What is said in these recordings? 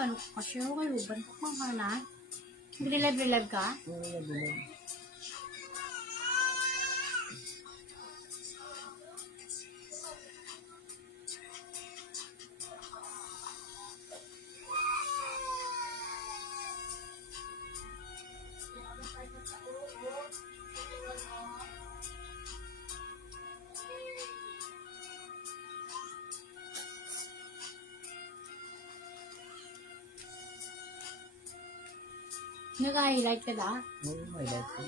Ano ko kasi yung kaluban ko ka na? Nag-relive ka? Nag-highlight ka da? Oo, highlight ko.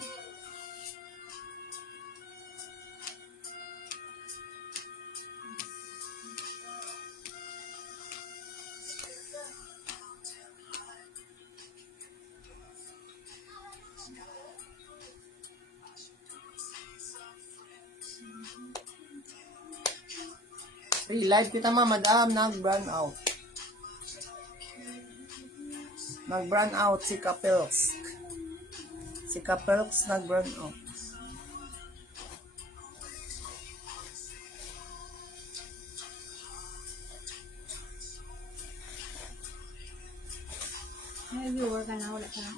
Live kita madam, nag-brand out. Nag-brand out si Kapelks. Si Kapelks nag-brand out. May viewer ka na, wala ka na.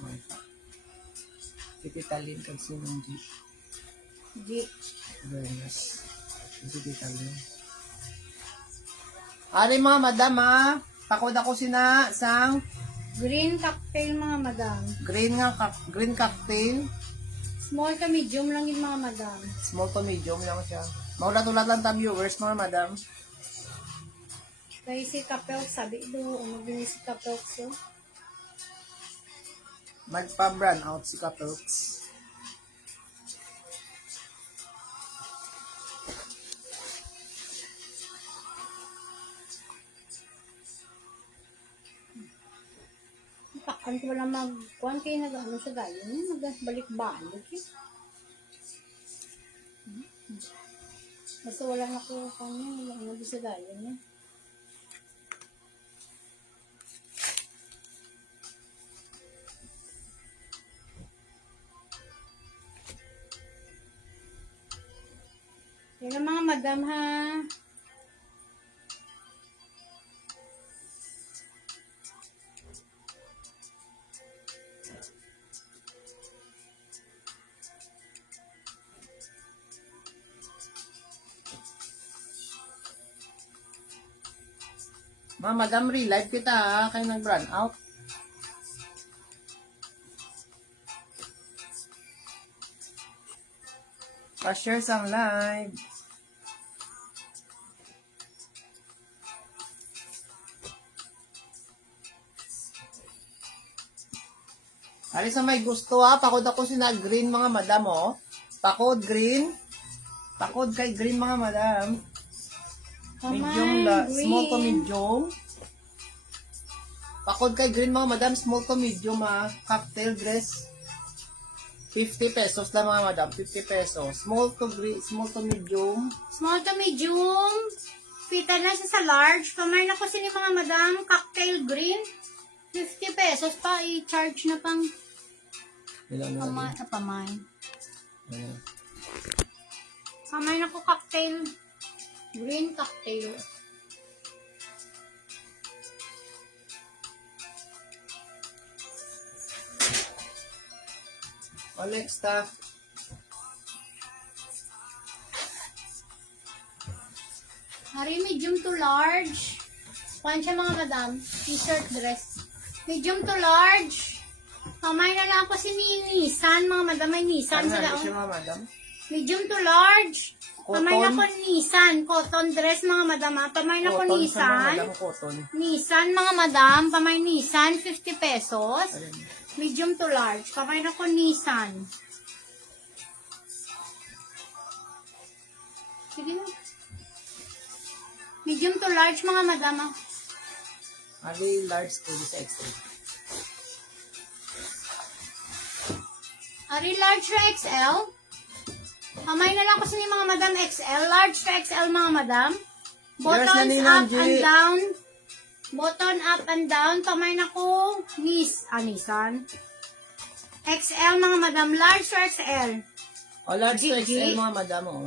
Si Tita Lynn kag sinong G. G. Awareness. Si Tita Lynn. Ari mga madam ha. Takod ako sina sang Green cocktail mga madam. green cocktail. Small ka medium lang yun mga madam. Small to medium lang siya. Maulat-ulat lang ta viewers mga madam. Kaya si Kapel, sabi do, ano din si Kapel so? Magpa-brand out si Kapelks. Takan ko wala mag-kuhan kayo nag-ano sa gaya niya, nagbalik-balik eh. Basta wala nakuha niya, wala na sa gaya niya. Yan ang mga madam ha. Mga madam, re-live kita ha. Kayo nag-brand out. Pa-share sang live. Ali sa may gusto ha. Pakod ako sina green mga madam oh. Pakod green. Pakod kay green mga madam. Medium small to medium. Pakod kay green mga madam, small to medium ha. Cocktail dress. 50 pesos lang mga madam, 50 pesos. Small to medium. Small to medium. Fita na siya sa large. Pamay na ko sini mga madam. Cocktail green. 50 pesos pa. I-charge na pang Ilan na pamay. natin? Pamay. Ayan. Pamay na ko cocktail. Green cocktail. Alexa. Hari medium to large. Kuhan siya mga madam. T-shirt dress. Medium to large. Pamay na lang ako si Nissan. Mga madam may Nissan Ano sila. na siya mga madam? Medium to large. Pamay na Cotton. ko Nissan. Cotton dress mga madam ha. Pamay na ko Cotton sa mga Nissan. madam, cotton. Nissan mga madam. Pamay Nissan. 50 pesos. Ayan. Medium to large. Pamay na ko Nissan. Sige na. Medium to large mga madam ha. Ali large to sa XL. Ari large to XL. Pamay na lang kasi ni mga madam XL. Large to XL mga madam. Buttons Yes, up G. and down. Button up and down. Pamay na ko. Nissan. XL mga madam. Large to XL. O large to G. XL mga madam oh.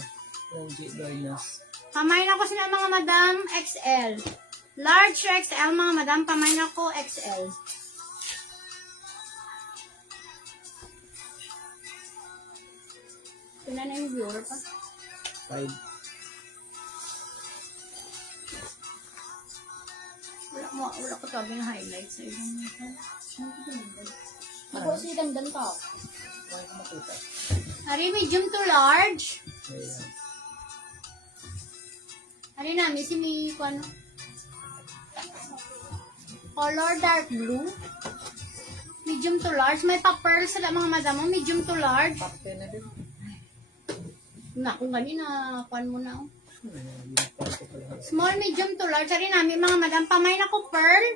Yung G Dornas. Pamay na ko sila mga madam XL. Large XL mga madam, pamay na ko XL. Pina na yung viewer pa. 5. Wala ko tabi ng highlights sa ibang mga. Ako si dandan ka. Wala ko makita. Ari, medium to large. Ayan. Ari namin si may ano? Color dark blue. Medium to large. May pa-pearl sila mga madam mo. Medium to large. Top 10 na din. Na, kung ganina, kuan mo na. Oh. Yung top ko pala. Small, medium to large. Ari namin mga madam. Pamay na ko pearl.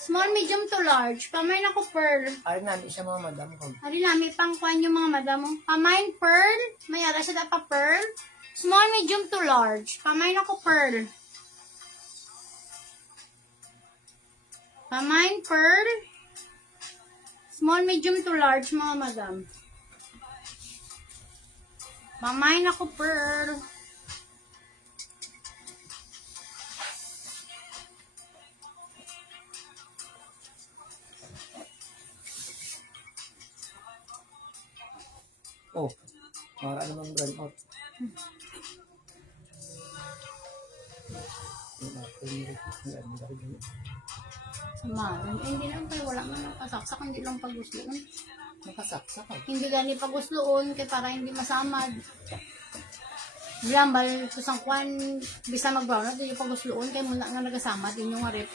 Small, medium to large. Pamay na ko pearl. Ay, nani siya mga madam ko. Ari namin pang kuan yung mga madam mo. Pamay pearl. May ara siya pa pearl. Small, medium to large. Pamay na ko pearl. Pamay pearl. Small, medium to large mga madam. Pamay na ko pearl. Oh, para namang brand out. Samaran. Eh, hindi lang kayo. Wala man ang kasaksak. Hindi lang pagusloon. Nakasaksak ka. Hindi gani pagusloon. Kaya para hindi masamad. Lambal ko sang kwan. Bisa mag-brown out. Yung pagusloon. Kaya muna nga nagasamad. Yun yung nga rep.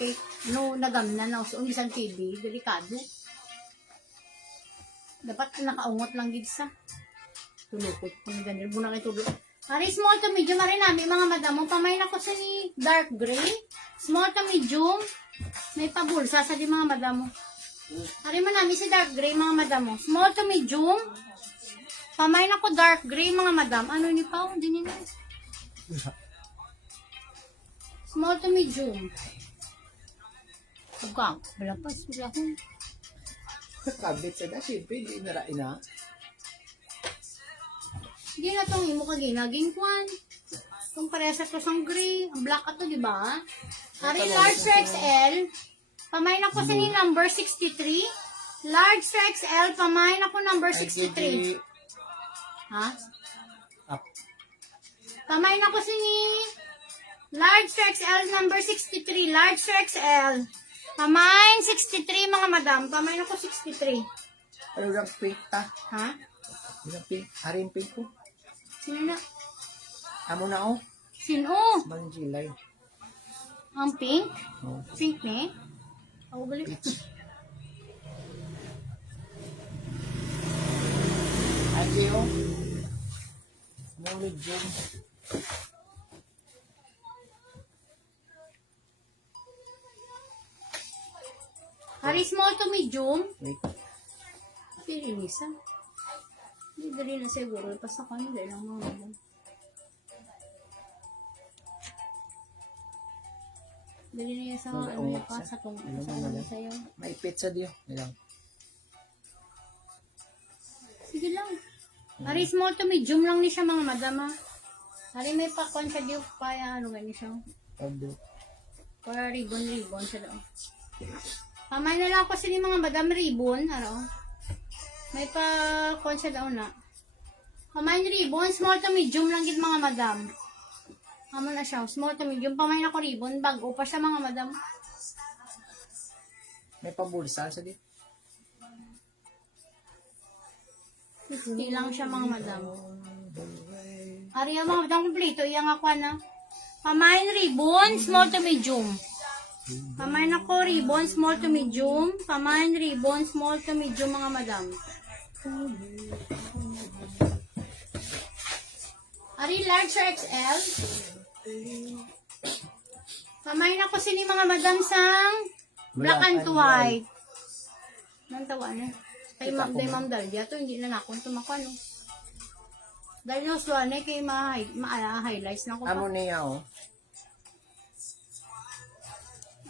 No, nagamna na. So, bisan TV. Delikado. Dapat nakaungot lang dito sa. Tulukot. Kung ganyan. Bunang itulog. Ari, small to medium. Ari namin mga madamo. Pamay na ko sa ni dark gray. Small to medium. May pabulsa sa di mga madamo. Ari man namin si dark gray mga madamo. Small to medium. Pamay na ko dark gray mga madam. Ano ni pa? Hindi nila. Small to medium. Pagkang. Balapas. Wala ko. Kabit sa dasi. Pwede narain na. Hindi na itong imo kaginaging kwan. Itong parehas ko sang gray. Ang black ato, di ba? Ari, large XL. Pamay na ko sa ni number 63. Large XL. Pamay na ko number 63. Ha? Up. Pamay na ko sa ni large XL number 63. Large XL. Pamay 63 mga madam. Pamay na ko 63. Ano lang pink ta? Ha? Ilang pink? Haring pink ko. Sino na? Amo na oh. Sino? Manjilay. Ang pink? Oh. Pink ni? Ako balik. Ay, oh. Small medium. Hari small to medium. Wait. Pilinisa. Hindi dali na siguro. Basta ko hindi lang mga madam. Dali na yan sa Wala, ano ungat yung pa siya. sa kung Ano sa mo ano na? sa'yo. May pizza diyo. Ilang. Sige lang. Hari small to medium lang ni siya mga madam ha. Hari may pakwan siya diyo kaya ano gani siya. Pabdo. Para ribbon siya daw. Pamay na lang ako sila mga madam ribbon. Ano? May pakwan siya daw na. Pamay ribbon. Small to medium lang gid mga madam. Amo na siya. Small to medium. Pamay na ko ribbon. Bago pa siya mga madam. May pabulsa sa di. 50 lang siya mga madam. Ari ang mga madam kompleto. Iyang ako na. Pamain ribbon, small to medium. Pamain ako ribbon, small to medium. Pamain ribbon, small to medium mga madam. Ari large or XL. Pamain ako sini mga madam sang black and white. Nang tawa na. Kay Ma'am Dalia to hindi na nakon tumakon no. Dahil yung suwane kay ma-highlights na ko pa. Amo niya oh.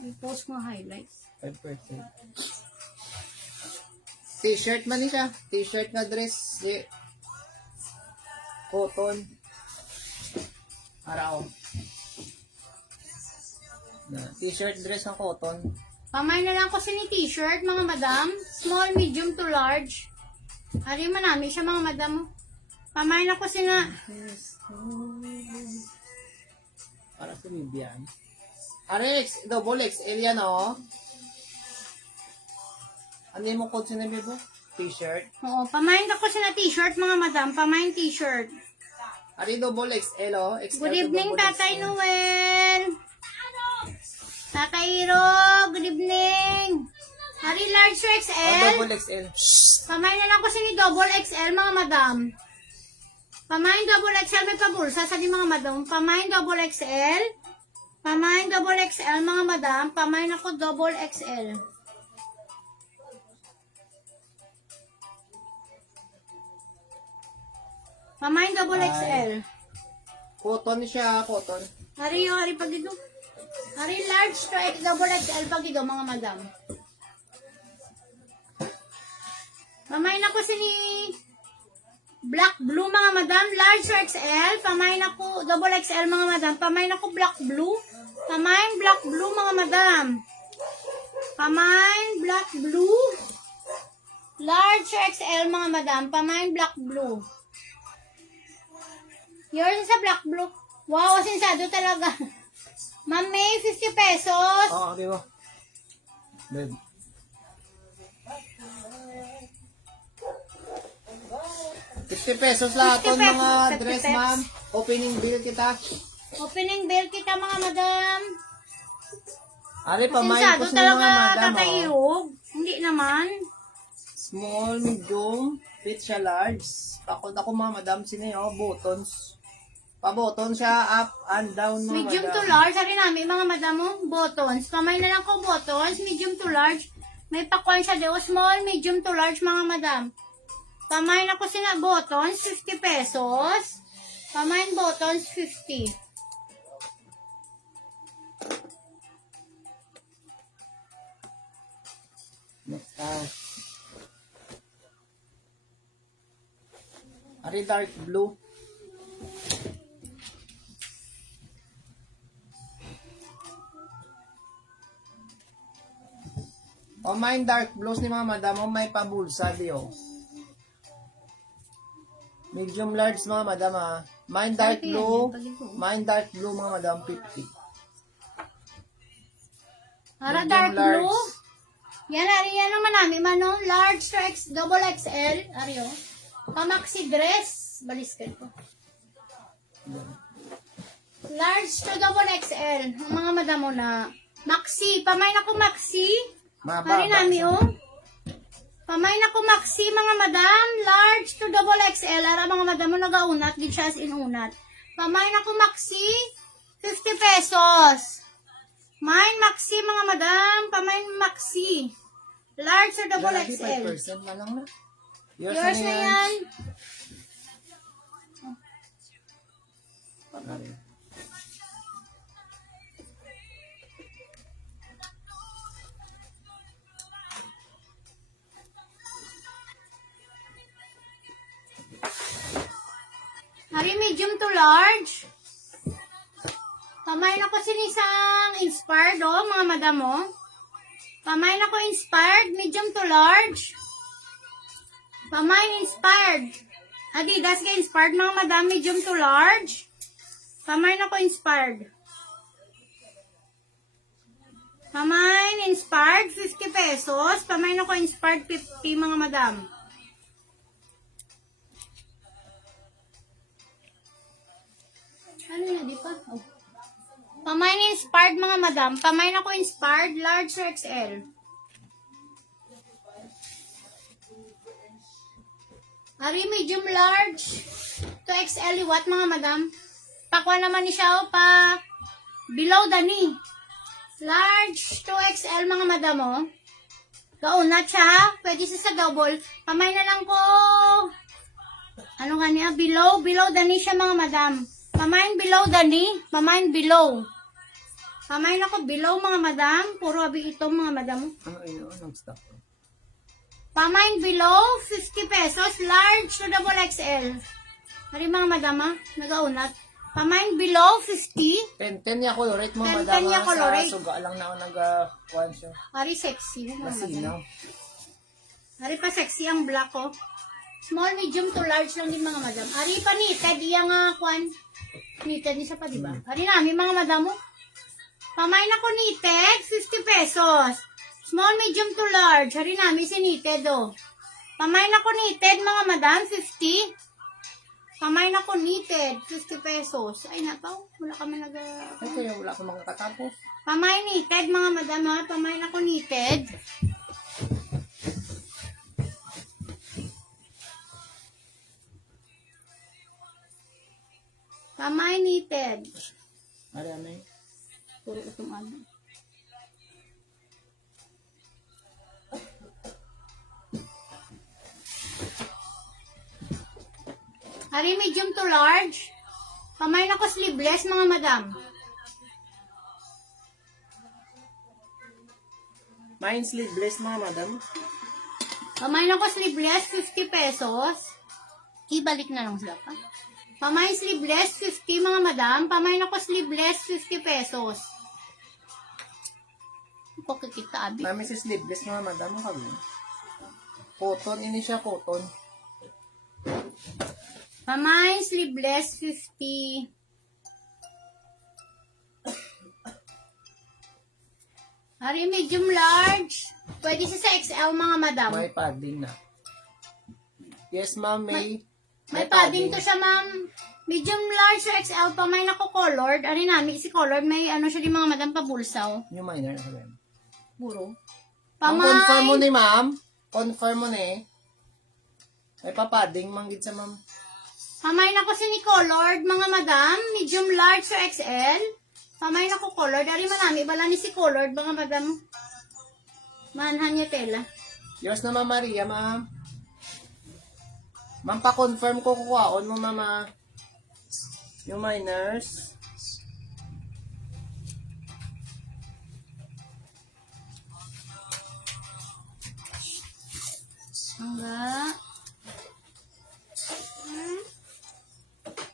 I-post mo highlights. 5%. T-shirt man ni siya. T-shirt na dress. Cotton. Araw. T-shirt dress ng cotton. Pamay na lang ko ni t-shirt, mga madam. Small, medium to large. Ari manami siya, mga madam. Pamay na ko na. Para sa Bibian. Arex, double XL yan, oh. Ano yung code sa Bibo? T-shirt. Oo, pamayin ko na t-shirt, mga madam. Pamayin t-shirt. Ari double XL, oh. XL Good to evening, double Tatay XL. Noel. Tatay Iro, good evening. Ari large to Oh, XL. double XL. Pamayin na lang ko ni double XL, mga madam. Pamayin double XL, may pabulsa sa di mga madam. Pamayin double XL. Pamayin double XL, mga madam. Pamayin ako double XL. Pamayin double Ay. XL. Cotton siya, cotton. Hari yo, hari pag ito. Hari large to double XL pag ito, mga madam. Pamayin ako ni black blue, mga madam. Large to XL. Pamayin ako double XL, mga madam. Pamayin ako black blue. Pamayin black blue, mga madam. Pamayin black blue. Large to XL, mga madam. Pamayin black blue. Yours sa black blue. Wow, sinsado talaga. Ma'am May, 50 pesos. Oo, di ba? Babe. ₱50 lahat 50 ton mga pesos, dress, 50 ma'am. Opening bill kita. Opening bell kita, mga madam. Ari, pamayin Sinsado ko sa talaga, mga madam, oh. tatayog. Hindi naman. Small, medium, fit siya large. Takot ako mga madam, sino yun? Buttons. Pa-button siya, up and down mga Medium madam. to large. Sabi namin, mga madam mo, buttons. Pamay na lang ko buttons. Medium to large. May pakwan siya daw. Small, medium to large, mga madam. Pamay na ko sina buttons, 50 pesos. Pamayin buttons, 50. Next time. Ari, dark blue. O, mine dark blues ni mga madam, o may pabulsa di, o. Medium large mga madam, ha. Mine dark Ay, blue, yan, yan, pag- mine dark blue mga madam, 50. Para Medium dark large. blue. Yan, ari yan naman namin, mano. Large to double XL. Ari, oh. Pamaxi dress. Baliskan ko. Large to double XL. Ang mga madam mo na. Maxi. Pamain ako maxi. Mababa. Ari namin, oh. Pamain ako maxi, mga madam. Large to double XL. Ara mga madam mo nagaunat. Di siya as inunat. Pamain ako maxi. 50 pesos. Mine maxi, mga madam. Pamain maxi. Large to double Lalaki, XL. 5% na lang na. Yours na yan. Ari. Hari medium to large. Pamain ako sinisang inspired, oh, mga madam, oh. Pamain ako inspired, medium to large. Pamain inspired. Adidas ka inspired, mga madam, medium to large. Pamain ako inspired. Pamain inspired, 50 pesos. Pamain ako inspired, 50, mga madam. Ano na, di pa? Oh. Pamain inspired, mga madam. Pamain ako inspired, large or XL. Ari, medium large to XL, what, mga madam? Pakwa naman ni siya, oh, pa below the knee. Large to XL, mga madam, oh. Kaunat siya, ha? Pwede siya sa double. Pamain na lang ko. Ano nga niya? Below the knee siya, mga madam. Pamain below the knee. Pamain below. Pamain ako below, mga madam. Puro abi ito, mga madam. Ano yun? Anong stock? Pamain below, 50 pesos. Large to double XL. Hari, mga madam, ha? Nagaunat. Pamain below 50. Ten niya colorate mga 10 madam. niya colorate. Sa suga lang na ako nag-kuhan siya. Ari sexy na mga madam. Masinaw. Ari pa sexy ang black ko. Small, medium to large lang din mga madam. Ari pa knitted, iya nga kwan. Knitted niya pa, diba? Ari namin mga madam mo. Pamain ako knitted, 50 pesos. Small, medium to large. Ari namin si knitted, oh. Pamain ako knitted mga madam, 50. Pamain ako knitted, 50 pesos. Ay, napaw. Wala kami nag... Ay, kaya wala akong makakatapos. Pamain knitted mga madam, ha. Pamain ako knitted. Pamain knitted. Ari, ano yun? Puro itong ano. Hari medium to large. Pamain ako sleeveless mga madam. Mine sleeveless mga madam. Pamain ako sleeveless, 50 pesos. Ibalik na lang sila pa. Pamain sleeveless, 50 mga madam. Pamain ako sleeveless, 50 pesos. Pagkikita abi. Namin si sleeveless mga madam. Ang kami. Cotton, ini siya cotton. Pamain sleeveless, 50. Hari medium large. Pwede siya sa XL mga madam. May padding na. Yes ma'am, May padding to siya, ma'am. Medium large or XL pa. May nako colored. Ano namin si colored. May ano siya di mga madam pabulsaw. New minor. Puro. Confirm mo Pamay. ni ma'am. Confirm mo ni. May papading manggid sa ma'am. Pamay nako si ni colored mga madam. Medium large or XL. Pamay nako colored. Ari manami. Bala ni si colored mga madam. Manhan niya tela. Yours na ma'am Maria ma'am. Ma'am pa-confirm ko kukuhaon mo mama. New minors. Hangga.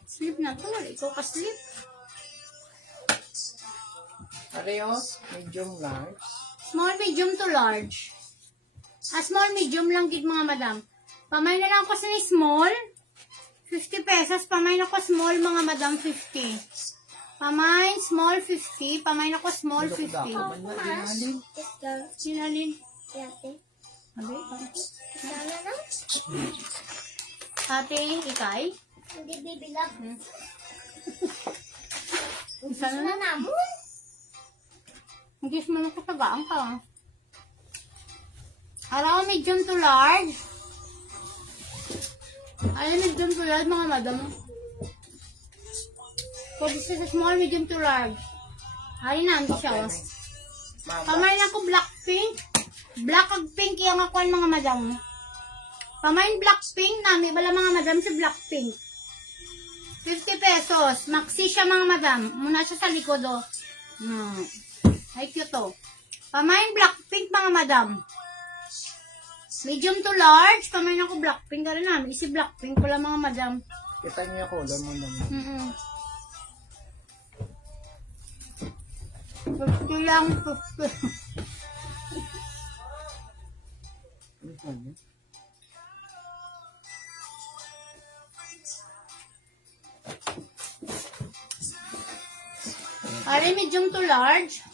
Sleep na to. Ikaw ka sleep. Areo, medium large. Small, medium to large. Small, medium lang gid mga madam. Pamay na lang ko sa ni small. 50 pesos. Pamay na ko small mga madam 50. Pamay, small 50. Pamay na ko small 50. Sinalin. Abi, ate, ikay? Hindi bibilang. Sana na namon. Hindi mo na katagaan ka. Araw, medium to large. Ay, medium to large, mga madam. Pwede siya sa small, medium to large. Ay, namin siya. Ma'am. Pamain ako black pink. Black ag pink yung ako mga madam. Pamain black pink namin. Bala mga madam sa black pink. 50 pesos. Maxi siya mga madam. Muna siya sa likod o. Ay cute o. Pamain black pink mga madam. Medium to large. Pamain ako black pink. Dali namin. Isi black pink pala mga madam. Kita niyo yung color mo naman. Gusto lang. Gusto. Ari, medium to large.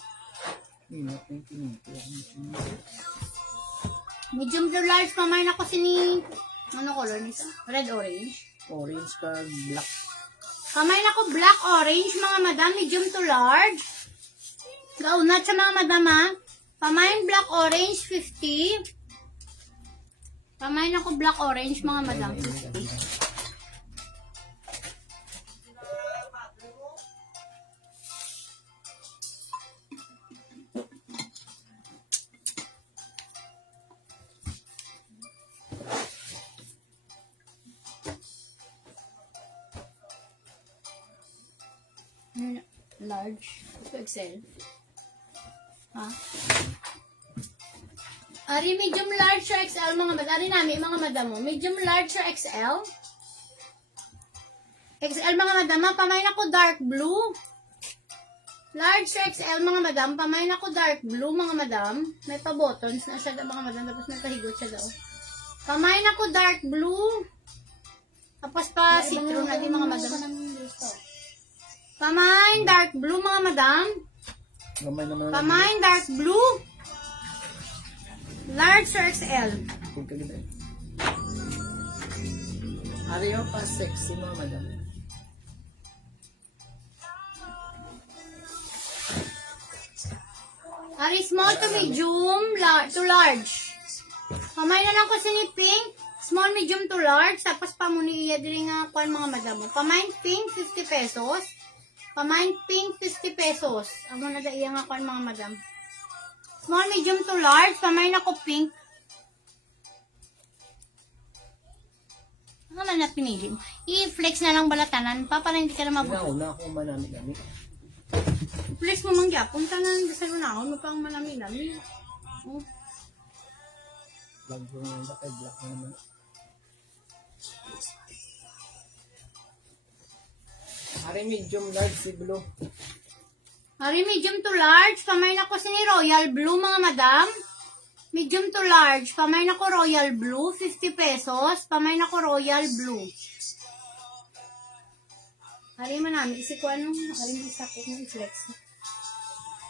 Medium to large, pamain ako sini. Ano color nito? Red orange. Orange ka, black. Pamain ako black orange, mga madam. Medium to large. Gaunat sa mga madam ha. Pamain black orange, 50. Pamain ako black orange, mga madam. 50. Large. Ito XL. Ha? Ari, medium large or XL mga madam. Ari namin, mga madam mo. Medium large or XL? XL mga madam, pamain ako dark blue. Large to XL mga madam, pamain ako dark blue mga madam. May pa-buttons na siya mga madam, tapos may pahigot siya daw. Pamain ako dark blue. Tapos pa citron na din mga madam. Pamain dark blue mga madam. Gamay naman. Pamain dark blue. Large to XL. Ariyo pa sexy mga madam. Ari small to medium, to large. Pamay na lang ko ni pink, small, medium to large, tapos pamuni iya diri nga kuan mga madam. Pamain pink 50 pesos. Pamain pink 50 pesos. Amo na da iya nga kuan mga madam. Small, medium to large, pamain ako pink. Ano man na pinili mo? I-flex na lang balatanan pa para hindi ka na mabuto. Una ako manami-nami. Flex mo man gyapon ta nang sa lunahon mo pang manami-nami. Oh. Vlog ko nga kay black na naman. Ari medium large si blue. Ari medium to large, pamain ako ni Royal Blue mga madam. Medium to large, pamain ako Royal Blue, 50 pesos. Pamain ako Royal Blue. Ari man namin, isi ko ano, ari mo isa ko ng flex.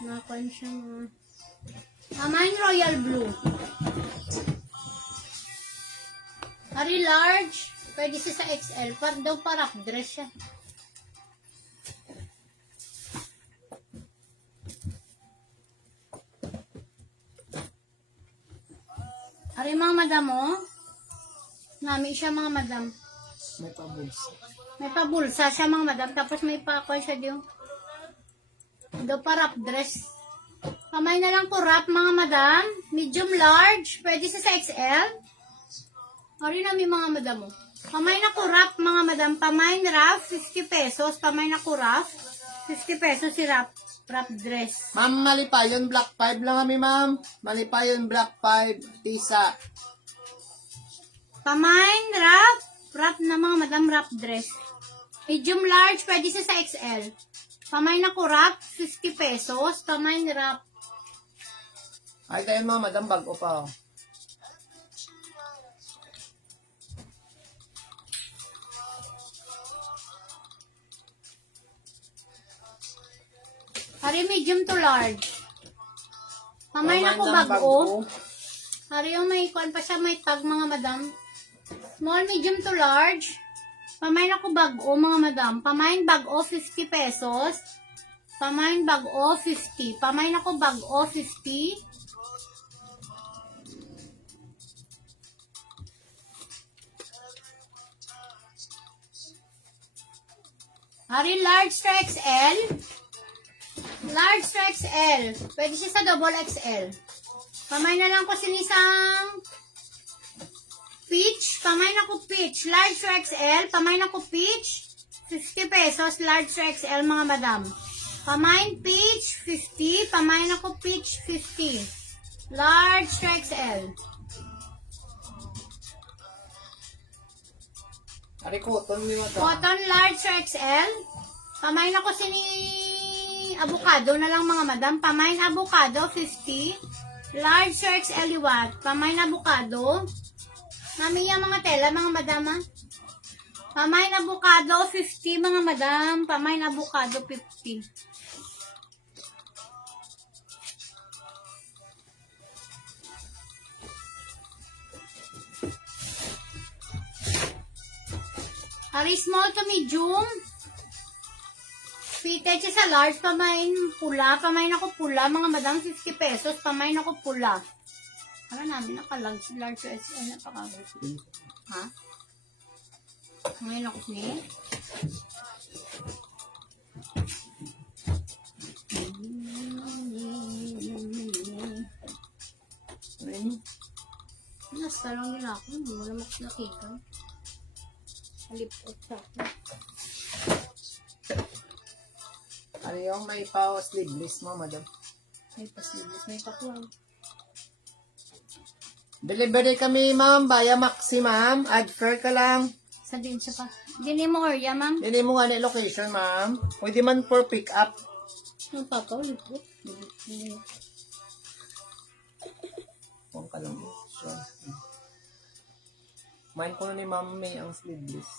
Nakakuan siya mga. Pamain Royal Blue. Ari large, pwede siya sa XL, daw para dress siya. Ari mga madam oh. Nami siya mga madam. May pabulsa. May pabulsa siya mga madam. Tapos may pakoy siya diyo. Daw pa wrap dress. Kamay na lang ko wrap mga madam. Medium large. Pwede siya sa XL. Ari nami mga madam oh. Kamay na ko wrap mga madam. Pamay na wrap 50 pesos. Pamay na ko wrap 50 pesos si wrap dress. Ma'am, malipayon black 5 lang kami, ma'am. Malipayon black 5, tisa. Pamain, wrap na mga madam, wrap dress. Medium large, pwede siya sa XL. Pamain ako wrap, 50 pesos. Pamain wrap. Ay, tayo mga madam, bago pa. Oh. Hari medium to large. Pamain ako Pamain ng bago. Hari yung may kuan pa siya, may tag mga madam. Small, medium to large. Pamain ako bago mga madam. Pamain bago 50 pesos. Pamain bago 50. Pamain ako bago 50. Hari large to XL. Large to XL. Pwede siya sa double XL. Pamay na lang ko sinisang peach. Pamay na ko peach. Large to XL. Pamay na ko peach. 50 pesos. Large to XL mga madam. Pamay peach 50. Pamay na ko peach 50. Large to XL. Ari, cotton ni madam. Cotton large to XL. Pamay na ko sini avocado na lang mga madam. Pamain avocado, 50. Large to XL liwat. Pamain avocado. Mamiya mga tela, mga madam ha. Pamain avocado, 50 mga madam. Pamain avocado, 50. Hari small to medium. Fitted siya sa large, pamain pula. Pamain ako pula, mga madam, 50 pesos. Pamain ako pula. Para namin naka-large to XL na pakagod. Ha? Ngayon ako siya. Nasa lang nila ako. Hindi mo naman nakita. Halipot sa ako. Ano yung may pa-sleeveless mo, madam? May pasilibis, may pakuwang. Delivery kami, ma'am. Baya Maxi, ma'am. Add fare ka lang. Sa din siya pa. Dili mo orya, ma'am. Hindi mo nga na location, ma'am. Pwede man for pick up. Ang papawid po. Huwag ka lang. Sure. Mind ko na ni Ma'am May ang sleeveless.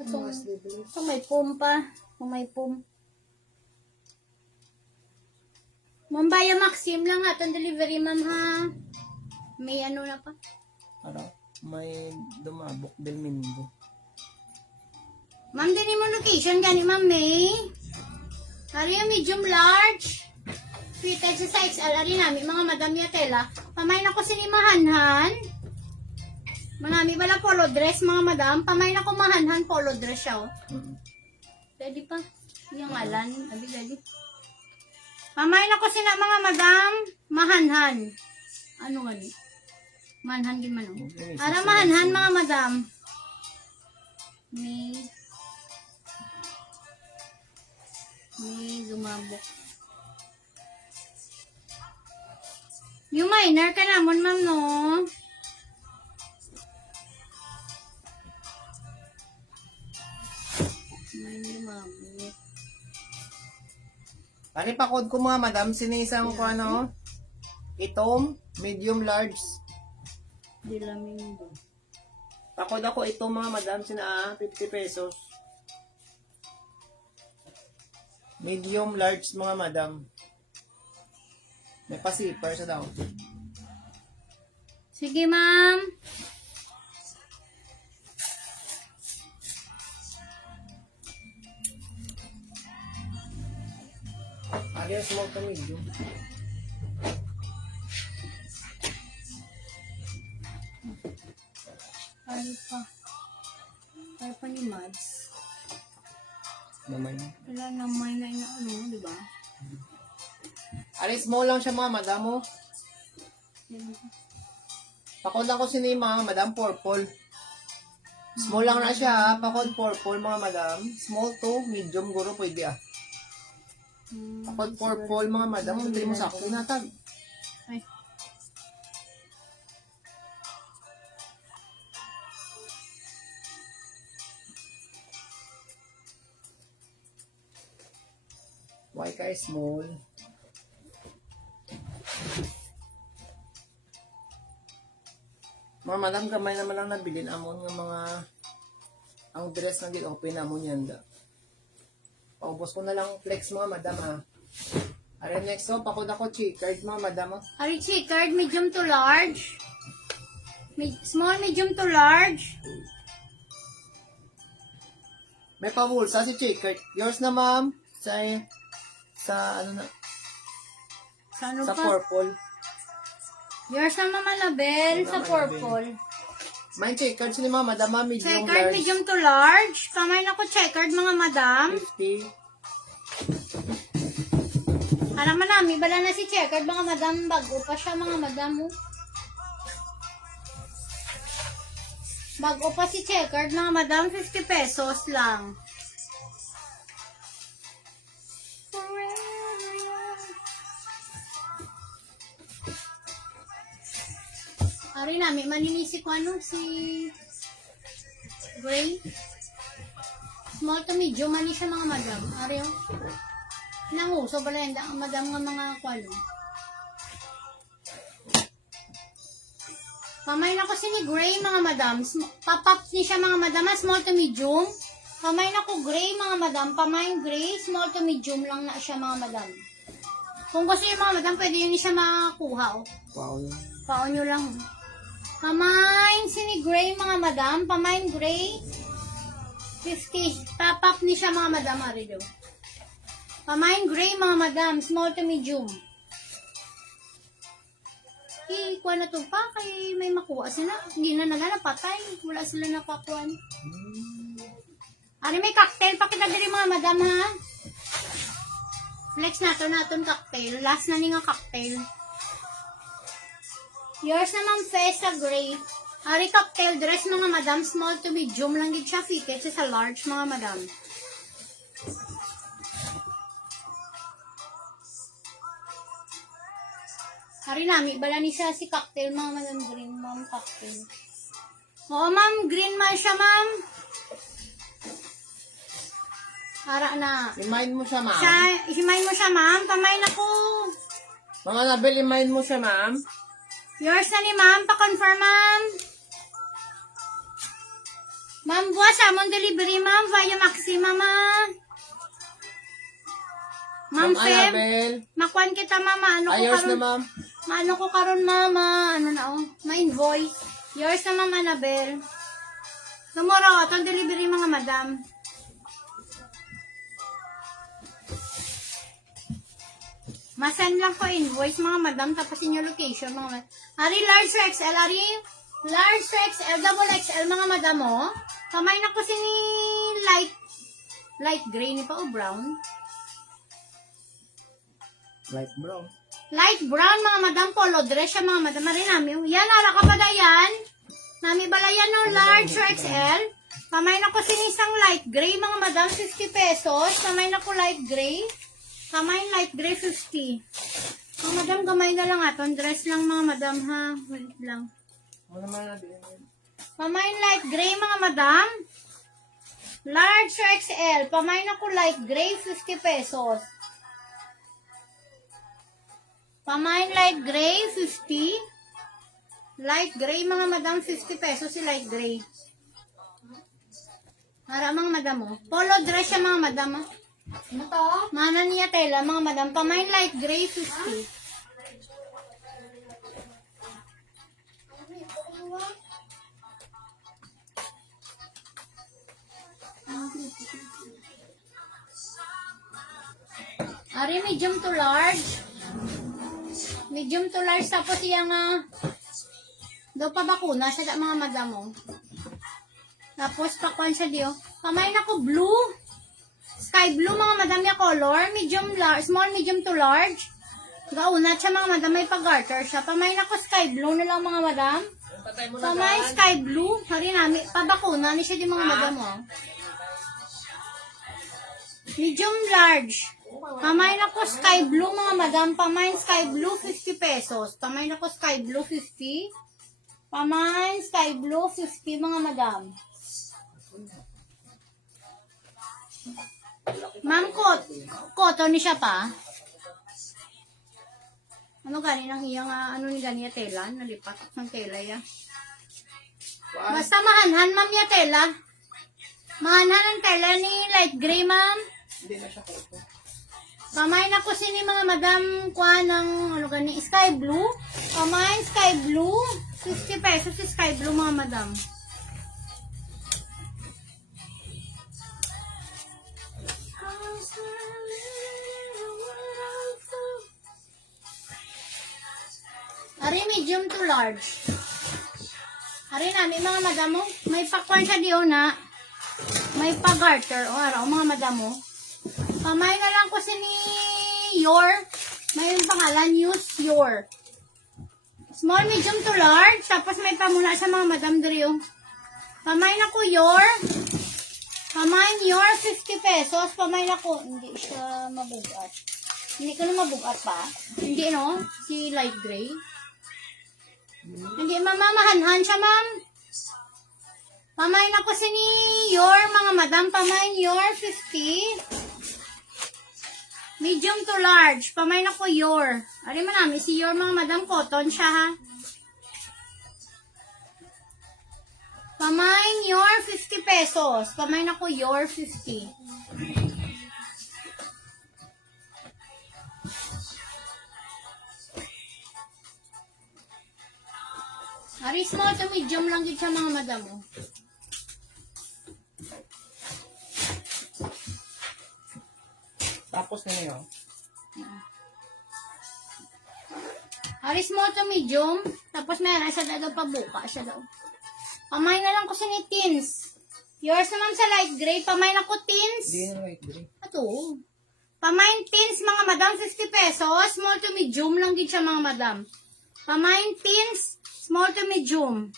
Kung, Sleeveless. kung may pum pa. Kung may pum. Ma'am, Baya Maxim lang atong delivery, ma'am, ha? May ano na pa? Ano? May dumabok del Mingo. Ma'am, din mo location gani, ma'am, May. Ari yung medium large. Fitted sa XL. Ari namin, mga madam niya tela. Pamay na ko sinimahanhan. Manami bala polo dress, mga madam. Pamay na ko mahanhan polo dress siya, oh. Pwede pa. Yung alan. Abi, pwede. Pamay na ko sina mga madam. Mahanhan. Ano gani? Mahanhan din man, oh. Ara mahanhan, mga madam. May lumabok. Yung minor ka namon, ma'am, no? May lumabok. Ano pa code ko mga madam? Sinisang ko ano? Itom, medium large. Dilamingo. Pakod ako ito mga madam, sina 50 pesos. Medium large mga madam. May pa-zipper sa daw. Sige, ma'am. Ari small to medium. Ano pa? Ano pa ni Mads? Naman. Wala naman na ano, di ba? Ari small lang siya mga madam mo. Pakod lang ko sini mga madam purple. Small lang na siya, pakod purple mga madam. Small to medium guro pwede ah. Pakod purple mga madam, hindi mo sa ako natag. Ay. Why ka small? Mga madam, gamay naman lang nabilin amon ng mga ang dress na open amon yan da. Paubos ko na lang flex mga madam ha. Are next so, pakod ako checkered mga madam ha. Ari checkered, medium to large. Small, medium to large. May pabulsa si checkered. Yours na ma'am. Sa ano na, Sa ano sa pa? purple. Yours na, Mama Label, Yung sa Mama purple. May checkered sila mga madam ha, medium Checkered, large. medium to large. Kamay na ko checkered, mga madam. 50. Alam mo namin, bala na si checkered, mga madam. Bago pa siya, mga madam. Oh. Bago pa si checkered, mga madam. 50 pesos lang. Ari namin, maninisi ko ano, si Gray. Small to medium, mani siya mga madam. Ari yung nanguso pala yung madam nga mga kwalo. Pamay na ko si ni Gray mga madam. Pop-up ni siya mga madam, small to medium. Pamay na ko Gray mga madam. Pamay Gray, small to medium lang na siya mga madam. Kung gusto niyo mga madam, pwede yun siya makakuha. Oh. Wow. Paon nyo lang. Pamain si ni Gray mga madam. Pamain Gray. 50. Pop-up ni siya mga madam. Arido. Pamain Gray mga madam. Small to medium. Kuha na to pa. Kaya may makuha sila. Hindi na napatay. Wala sila napakuha. Ari may cocktail. Pakita diri mga madam ha. Flex naton cocktail. Last na ni nga cocktail. Yours naman Fesa Gray. Ari cocktail dress mga madam. Small to medium lang din siya. Fitted siya sa large mga madam. Hari nami, bala ni siya si cocktail mga madam. Green ma'am cocktail. Oo ma'am, green man siya ma'am. Para na. Remind mo siya, ma'am. Isimayin mo siya, ma'am. Pamain ako. Mga Anabel, remind mo siya, ma'am. Yours na ni ma'am. Pa-confirm, ma'am. Ma'am, buwas among delivery, ma'am. Via Maxima, ma'am. Ma'am Ma'am Feb. Anabel. Makuan kita, mama. Ano ko Ayos karon? na, ma'am. Maano ko karon, mama? Ano na, oh? Ma-invoice. Yours na, ma'am Annabel. Tomorrow, itong delivery, mga madam. Masend lang ko invoice, mga madam, tapos inyo location, mga madam. Ari, large XL, Ari, large XL, double XL, mga madam, oh. Kamay na ko si light gray, ni pa, o brown. Light brown. Light brown, mga madam, polo dress siya, mga madam. Marin namin. Yan, ara ka ba yan? Nami balayan no, large or XL. Kamay na ko sinisang light gray, mga madam, 50 pesos. Kamay na ko light gray. Kamay light gray, 50. Mga madam, gamay na lang aton. Dress lang, mga madam, ha? Wait lang. Ano naman Anabel? Kamay light gray, mga madam. Large or XL. Kamay na ko light gray, 50 pesos. Pamain light gray, 50. Light gray, mga madam, 50 pesos si light gray. Para mga madam, oh. Polo dress siya, mga madam, oh. Ano to? Mana niya tela, mga madam. Pamain light gray, 50. Ari, medium to large. Medium to large, tapos yung daw pa bakuna siya, mga madam, oh. Tapos pakuan siya diyo. Kamay na ko blue. Sky blue, mga madam, yung color. Medium large, small, medium to large. Gauna siya, mga madam, may pag-garter siya. Pamay na ko sky blue na lang, mga madam. Pamay sky blue. Hari namin, pabakuna ni siya di, mga madam, oh. Medium large. Pamay na ko sky blue, mga madam. Pamay sky blue, 50 pesos. Pamay na ko sky blue, 50. Pamay sky blue, 50, mga madam. Ma'am, cotton ni siya pa. Ano gani nang iyang, ano ni gani ya tela? Nalipat ng tela ya. Basta mahanhan, ma'am, ya tela. Mahanhan ang tela ni light gray, ma'am. Hindi na siya cotton. Pamay na ko sini, mga madam, kuha ng, ano gani, sky blue. Pamay sky blue, 50 pesos si sky blue, mga madam. Ari, medium to large. Ari namin, mga madam mo. May pakwan siya diyo na. May pag-garter. O, araw, mga madam mo. Pamay na lang ko si ni Your. May pangalan, use Your. Small, medium to large. Tapos may pamuna sa mga madam diyo. Pamay na ko Your. Pamay Your, 50 pesos. Pamay na ko. Hindi siya mabugat. Hindi ko na mabugat pa. Hindi, no? Si light gray. Hindi, mamamahanhan siya, ma'am. Pamay na ko si ni Your, mga madam. Pamay Your, 50. Medium to large. Pamay na ko Your. Ari man namin, si Your, mga madam, cotton siya, ha. Pamay Your, 50 pesos. Pamay na ko Your, 50. Ari, small to medium lang yun siya, mga madam, oh. Tapos na yun. Ari, small to medium. Tapos meron siya daw pabuka siya daw. Pamay na lang ko sa ni teens. Yours naman sa light gray. Pamay na ko teens. Hindi na light gray. Ato. Pamay teens, mga madam, 50 pesos. Small to medium lang din siya, mga madam. Pamay teens, small to medium.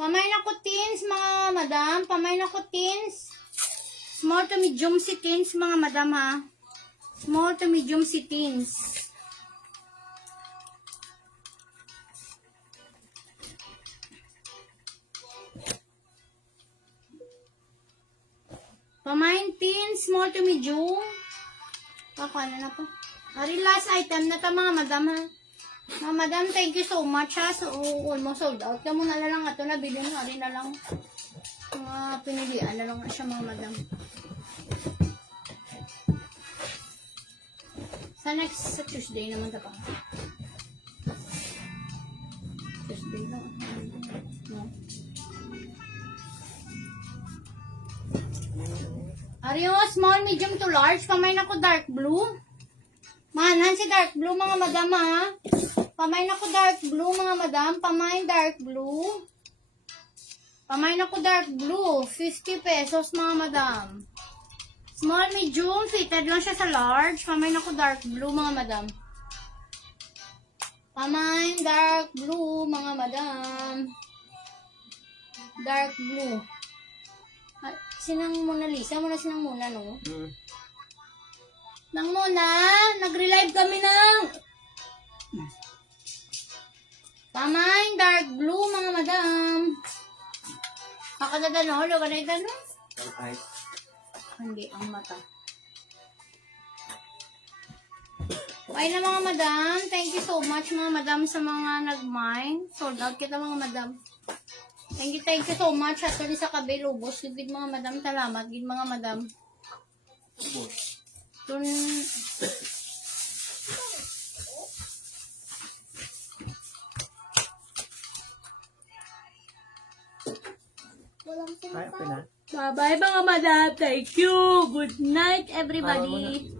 Pamay na ko teens, mga madam. Pamay na ko teens. Small to medium si teens, mga madam, ha. Small to medium si teens. small to medium. Ako, ano na po? Ari, last item na to mga madam ha. Mga madam, thank you so much ha. So, almost sold out. Kamu na lang ito na bilhin mo. Ari na lang. Mga pinilian na lang na siya mga madam. Sa Tuesday naman ito pa. Tuesday lang. No. Ariyo, small, medium to large. Pamay na ko dark blue. Mahanan si dark blue mga madam ha. Pamay na ko dark blue mga madam. Pamay dark blue. Pamay na ko dark blue. 50 pesos mga madam. Small, medium. Fitted lang siya sa large. Pamay na ko dark blue mga madam. Pamay dark blue mga madam. Dark blue. Sinang Mona Lisa? Muna sinang Mona, no? Nang Mona, nag-relive kami ng Pamay dark blue mga madam. Kakaganda no? Lugar na ito, no? Ay. Hindi, ang mata. Okay na mga madam. Thank you so much mga madam sa mga nag-mine. Sold out kita mga madam. Thank you so much. At sa kabil, ubos. Gid mga madam. Salamat. Gid mga madam. Ubos. Dun... Ay, okay na. Bye-bye mga madam. Thank you. Good night everybody.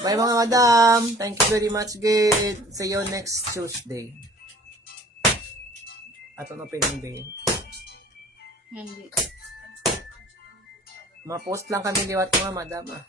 Bye mga madam. Thank you very much, Gid. See you next Tuesday. Ato na pinindi. Hindi. Ma-post lang kami liwat mga madam ah.